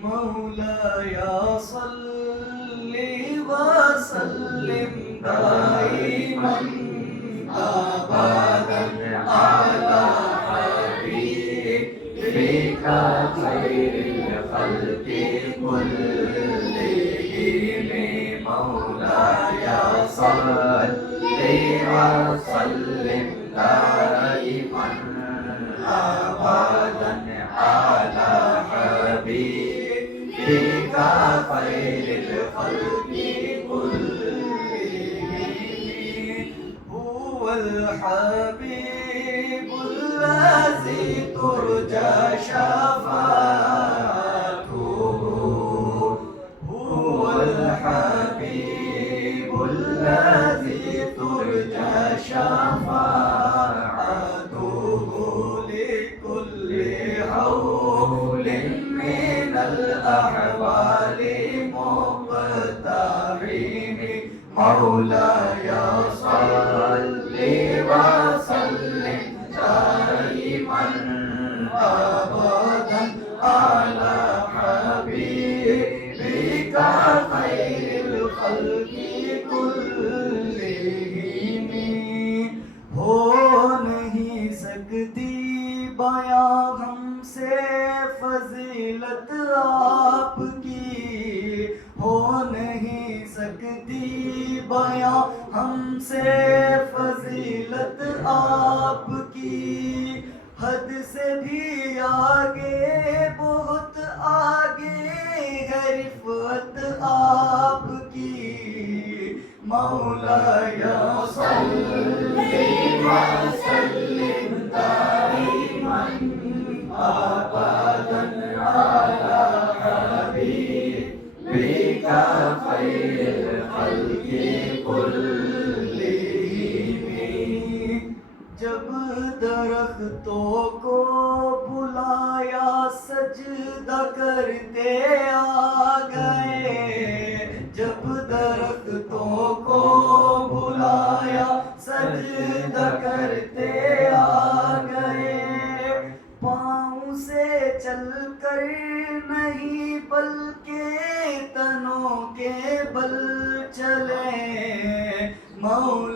مولاي صل وسلم دائما أبدا على حبيبك خير الخلق كلهم مولاي صل وسلم دائما أبدا على حبيبك خير الخلق كلهم هو الحبيب الذي ترجى شفاعته هو الحبيب الذي ترجى شفاعته لكل حول من الأحوال مقتحم مولاي صل وسلم دائما أبدا على حبيبك خير الخلق كلهم ہو نہیں سکتی بیاں ہم سے فضیلت آپ کی ہو نہیں سکتی بیاں ہم سے فضیلت آپ کی حد سے بھی آگے بہت آگے ہے رفعت آپ کی مولاي صل وسلم دائما أبدا على حبيبك خير الخلق كلهم جب درختوں کو بلایا سجدہ کرتے آ گئے جب درختوں کو بلایا سجدہ کرتے آ گئے پاؤں سے چل کر نہیں بلکہ تنوں کے بل چلے مولا